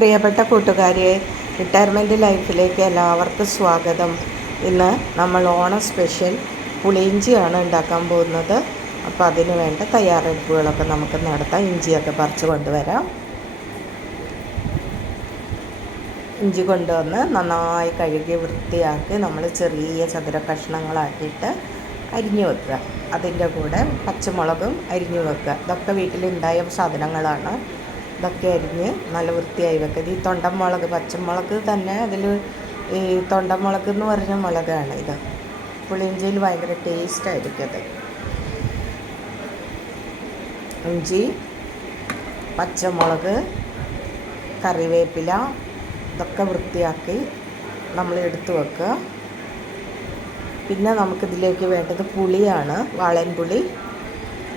പ്രിയപ്പെട്ട കൂട്ടുകാരെ, റിട്ടയർമെൻറ്റ് ലൈഫിലേക്ക് എല്ലാവർക്കും സ്വാഗതം. ഇന്ന് നമ്മൾ ഓണം സ്പെഷ്യൽ പുളിയിഞ്ചിയാണ് ഉണ്ടാക്കാൻ പോകുന്നത്. അപ്പോൾ അതിന് വേണ്ട തയ്യാറെടുപ്പുകളൊക്കെ നമുക്ക് നടത്താം. ഇഞ്ചിയൊക്കെ പറിച്ച് കൊണ്ടുവരാം. ഇഞ്ചി കൊണ്ടുവന്ന് നന്നായി കഴുകി വൃത്തിയാക്കി നമ്മൾ ചെറിയ ചതുര കഷ്ണങ്ങളാക്കിയിട്ട് അരിഞ്ഞു വെക്കുക. അതിൻ്റെ കൂടെ പച്ചമുളകും അരിഞ്ഞു വെക്കുക. ഇതൊക്കെ വീട്ടിലുണ്ടായ സാധനങ്ങളാണ്. ഇതൊക്കെ അരിഞ്ഞ് നല്ല വൃത്തിയായി വെക്കുക. ഈ തൊണ്ടമുളക്, പച്ചമുളക് തന്നെ അതിൽ ഈ തൊണ്ടമുളക് എന്ന് പറഞ്ഞ മുളകാണ് ഇത്. പുളിയിഞ്ചിയിൽ ഭയങ്കര ടേസ്റ്റായിരിക്കും അത്. ഇഞ്ചി, പച്ചമുളക്, കറിവേപ്പില ഇതൊക്കെ വൃത്തിയാക്കി നമ്മൾ എടുത്ത് വെക്കുക. പിന്നെ നമുക്കിതിലേക്ക് വേണ്ടത് പുളിയാണ്. വാളൻ പുളി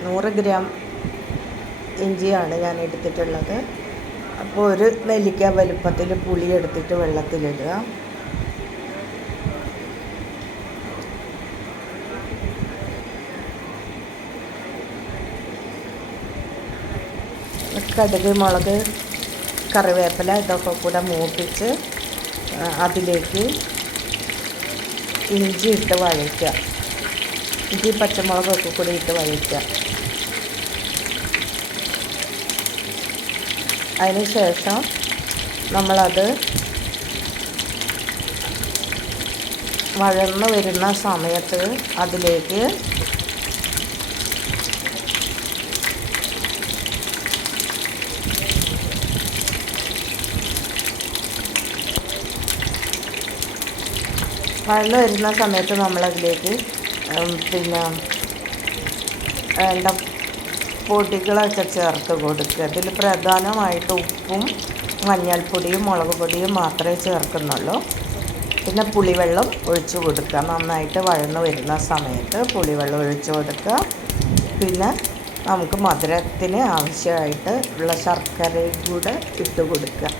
100 ഗ്രാം ഇഞ്ചിയാണ് ഞാൻ എടുത്തിട്ടുള്ളത്. അപ്പോൾ ഒരു നെല്ലിക്ക വലുപ്പത്തിൽ പുളി എടുത്തിട്ട് വെള്ളത്തിലിടുക. കടുക്, മുളക്, കറിവേപ്പില ഇതൊക്കെ കൂടെ മൂപ്പിച്ച് അതിലേക്ക് ഇഞ്ചി ഇട്ട് വഴറ്റുക. ഇഞ്ചി പച്ചമുളകൊക്കെ കൂടി ഇട്ട് വഴറ്റുക. അതിന് ശേഷം നമ്മളത് വഴന്ന് വരുന്ന സമയത്ത് അതിലേക്ക് നമ്മളതിലേക്ക് പിന്നെ വേണ്ട പൊടികളൊക്കെ ചേർത്ത് കൊടുക്കുക. ഇതിൽ പ്രധാനമായിട്ട് ഉപ്പും മഞ്ഞൾപ്പൊടിയും മുളക് പൊടിയും മാത്രമേ ചേർക്കുന്നുള്ളൂ. പിന്നെ പുളിവെള്ളം ഒഴിച്ചു കൊടുക്കുക. നന്നായിട്ട് വഴന്ന് വരുന്ന സമയത്ത് പുളിവെള്ളം ഒഴിച്ചു കൊടുക്കുക. പിന്നെ നമുക്ക് മധുരത്തിന് ആവശ്യമായിട്ട് ഉള്ള ശർക്കരയും കൂടെ ഇട്ട് കൊടുക്കുക.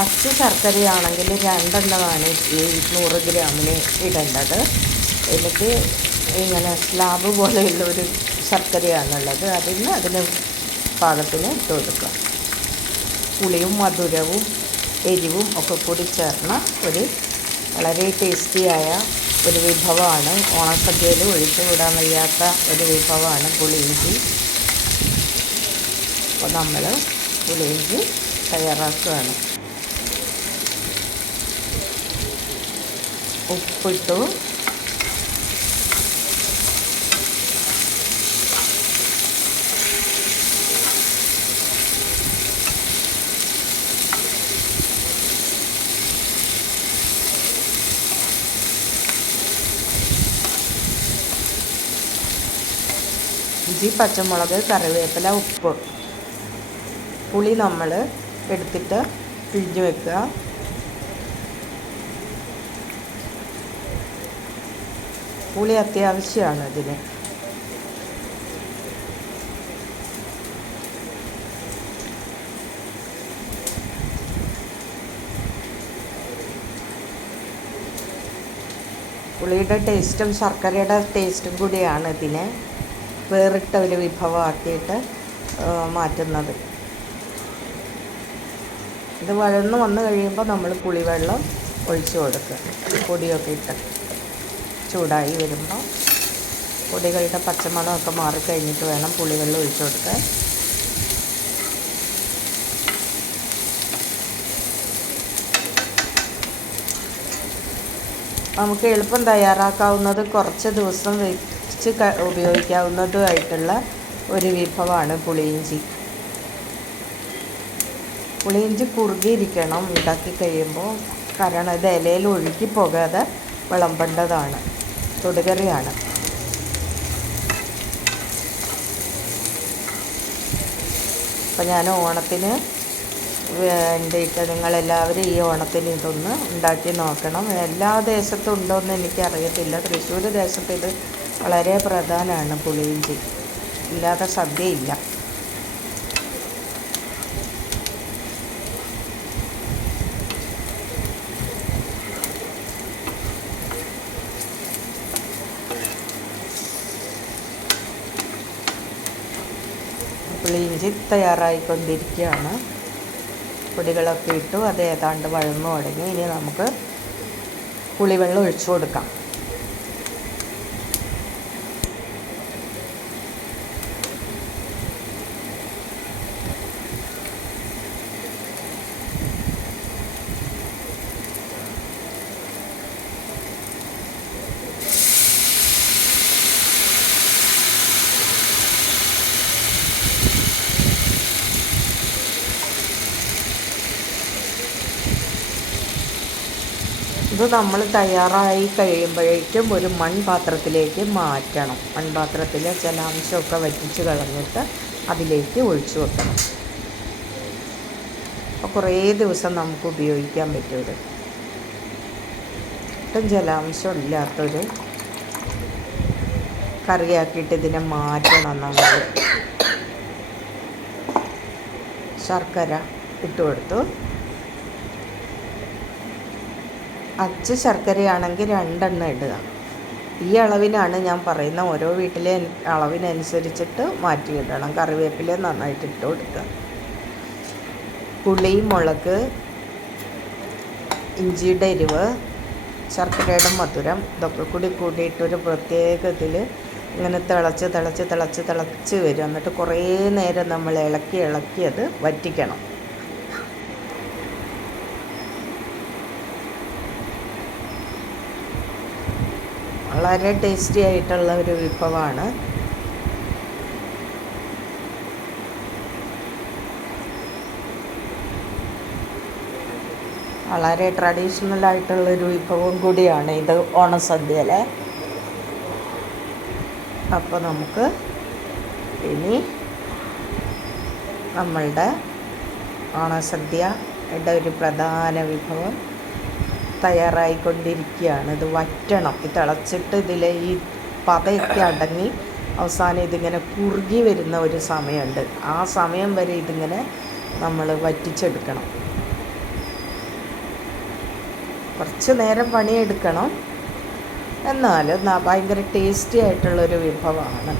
അച്ച് ശർക്കരയാണെങ്കിൽ 2 എണ്ണമാണ് ഈ 100 ഗ്രാമിന് ഇടേണ്ടത്. എനിക്ക് ഇങ്ങനെ സ്ലാബ് പോലെയുള്ളൊരു ശർക്കരയാണുള്ളത്. അതിന് പാകത്തിന് ഇട്ട് കൊടുക്കുക. പുളിയും മധുരവും എരിവും ഒക്കെ കൂടി ചേർന്ന ഒരു വളരെ ടേസ്റ്റിയായ ഒരു വിഭവമാണ്. ഓണസദ്യയിൽ ഒഴിച്ചുകൂടാൻ വയ്യാത്ത ഒരു വിഭവമാണ് പുളിയിഞ്ചി. അപ്പോൾ നമ്മൾ പുളിയിഞ്ചി തയ്യാറാക്കുകയാണ്. ഉപ്പിട്ടു. ഇഞ്ചി, പച്ചമുളക്, കറിവേപ്പില, ഉപ്പ്, പുളി നമ്മൾ എടുത്തിട്ട് പിഴിഞ്ഞ് വെക്കുക. പുളി അത്യാവശ്യമാണ് ഇതിന്. പുളിയുടെ ടേസ്റ്റും ശർക്കരയുടെ ടേസ്റ്റും കൂടിയാണ് ഇതിനെ വേറിട്ട ഒരു വിഭവമാക്കിയിട്ട് മാറ്റുന്നത്. ഇത് വഴന്ന് വന്ന് കഴിയുമ്പോൾ നമ്മൾ പുളിവെള്ളം ഒഴിച്ചു കൊടുക്കുക. പൊടിയൊക്കെ ഇട്ട് ചൂടായി വരുമ്പോൾ പൊടികളുടെ പച്ചമണമൊക്കെ മാറിക്കഴിഞ്ഞിട്ട് വേണം പുളിവെള്ളം ഒഴിച്ചു കൊടുക്കാൻ. നമുക്ക് എളുപ്പം തയ്യാറാക്കാവുന്നത്, കുറച്ച് ദിവസം വെച്ച് ഉപയോഗിക്കാവുന്നതുമായിട്ടുള്ള ഒരു വിഭവമാണ് പുളിയിഞ്ചി. പുളിയിഞ്ചി കുറുകിയിരിക്കണം ഉണ്ടാക്കി കഴിയുമ്പോൾ. കാരണം ഇത് ഇലയിൽ ഒഴുകി പോകാതെ വിളമ്പേണ്ടതാണ്. തൊടുകറിയാണ്. അപ്പം ഞാൻ ഓണത്തിന് വേണ്ടിയിട്ട് നിങ്ങളെല്ലാവരും ഈ ഓണത്തിന് ഇതൊന്ന് ഉണ്ടാക്കി നോക്കണം. എല്ലാ ദേശത്തും ഉണ്ടോയെന്ന് എനിക്കറിയത്തില്ല. തൃശ്ശൂർ ദേശത്ത് ഇത് വളരെ പ്രധാനമാണ്. പുളിയിഞ്ചി ഇല്ലാതെ സദ്യയില്ല. പുളിയിഞ്ചി തയ്യാറായിക്കൊണ്ടിരിക്കുകയാണ്. പൊടികളൊക്കെ ഇട്ടു, അത് ഏതാണ്ട് വഴന്നു തുടങ്ങി. ഇനി നമുക്ക് പുളിവെള്ളം ഒഴിച്ചു കൊടുക്കാം. ഇത് നമ്മൾ തയ്യാറായി കഴിയുമ്പോഴേക്കും ഒരു മൺപാത്രത്തിലേക്ക് മാറ്റണം. മൺപാത്രത്തിലെ ജലാംശമൊക്കെ വറ്റിച്ച് കളഞ്ഞിട്ട് അതിലേക്ക് ഒഴിച്ചു വെക്കണം. അപ്പോൾ കുറേ ദിവസം നമുക്ക് ഉപയോഗിക്കാൻ പറ്റും. ഇത് ഒട്ടും ജലാംശം ഇല്ലാത്തൊരു കറിയാക്കിയിട്ട് ഇതിനെ മാറ്റണം. നമ്മൾ ശർക്കര ഇട്ട് കൊടുത്തു. അച്ച് ശർക്കരയാണെങ്കിൽ 2 എണ്ണം ഇടുക. ഈ അളവിനാണ് ഞാൻ പറയുന്ന. ഓരോ വീട്ടിലെ അളവിനനുസരിച്ചിട്ട് മാറ്റിയിടണം. കറിവേപ്പില നന്നായിട്ട് ഇട്ട് കൊടുക്കുക. പുളി, മുളക്, ഇഞ്ചിയുടെ എരിവ്, ശർക്കരയുടെ മധുരം ഇതൊക്കെ കൂടി കൂടിയിട്ടൊരു പ്രത്യേക ഇതിൽ ഇങ്ങനെ തിളച്ച് വരും. എന്നിട്ട് കുറേ നേരം നമ്മൾ ഇളക്കി അത് വറ്റിക്കണം. വളരെ ടേസ്റ്റി ആയിട്ടുള്ള ഒരു വിഭവമാണ്. വളരെ ട്രഡീഷണൽ ആയിട്ടുള്ളൊരു വിഭവം കൂടിയാണ് ഇത് ഓണസദ്യയിലെ. അപ്പോൾ നമുക്ക് ഇനി നമ്മളുടെ ഓണസദ്യയുടെ ഒരു പ്രധാന വിഭവം തയ്യാറായിക്കൊണ്ടിരിക്കുകയാണ്. ഇത് വറ്റണം. ഇത് തിളച്ചിട്ട് ഇതിലെ ഈ പതയൊക്കെ അടങ്ങി അവസാനം ഇതിങ്ങനെ കുറുകി വരുന്ന ഒരു സമയമുണ്ട്. ആ സമയം വരെ ഇതിങ്ങനെ നമ്മൾ വറ്റിച്ചെടുക്കണം. കുറച്ച് നേരം പണിയെടുക്കണം. എന്നാലും ഭയങ്കര ടേസ്റ്റി ആയിട്ടുള്ളൊരു വിഭവമാണ്.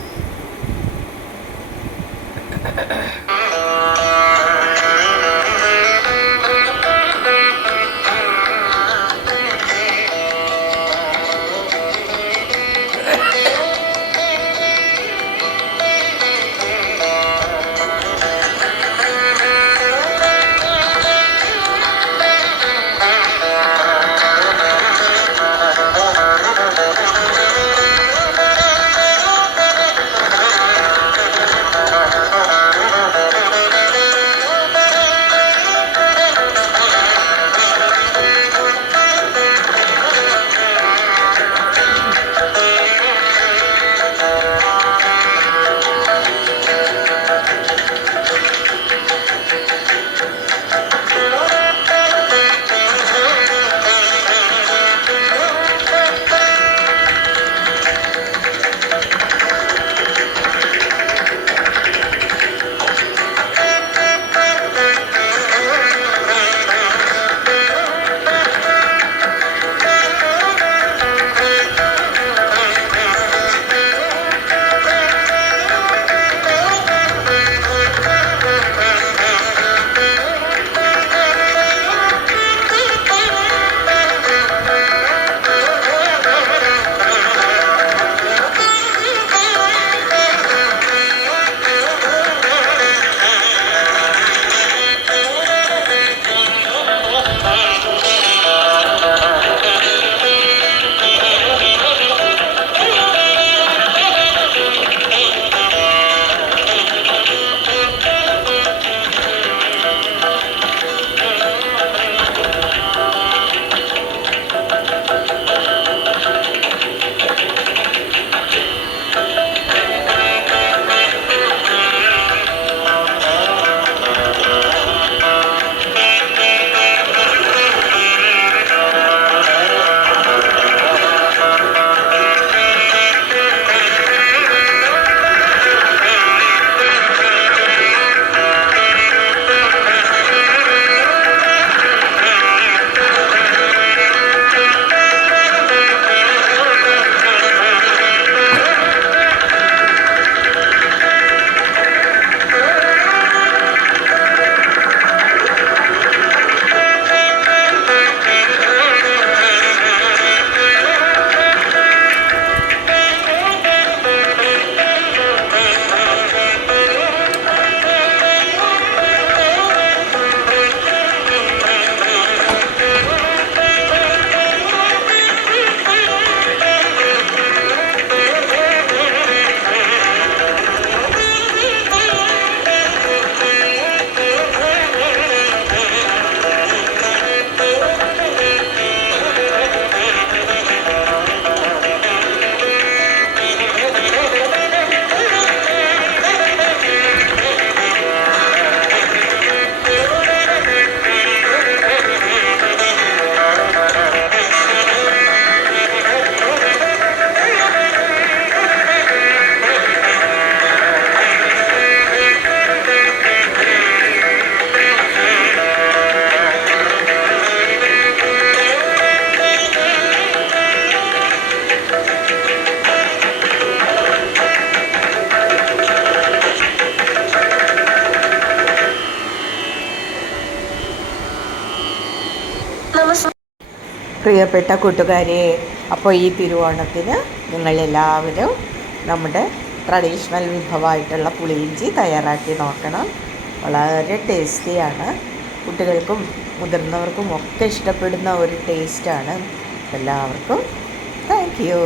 പ്രിയപ്പെട്ട കൂട്ടുകാരെ, അപ്പോൾ ഈ തിരുവോണത്തിന് നിങ്ങളെല്ലാവരും നമ്മുടെ ട്രഡീഷണൽ വിഭവമായിട്ടുള്ള പുളിയിഞ്ചി തയ്യാറാക്കി നോക്കണം. വളരെ ടേസ്റ്റിയാണ്. കുട്ടികൾക്കും മുതിർന്നവർക്കും ഒക്കെ ഇഷ്ടപ്പെടുന്ന ഒരു ടേസ്റ്റാണ്. എല്ലാവർക്കും താങ്ക് യു.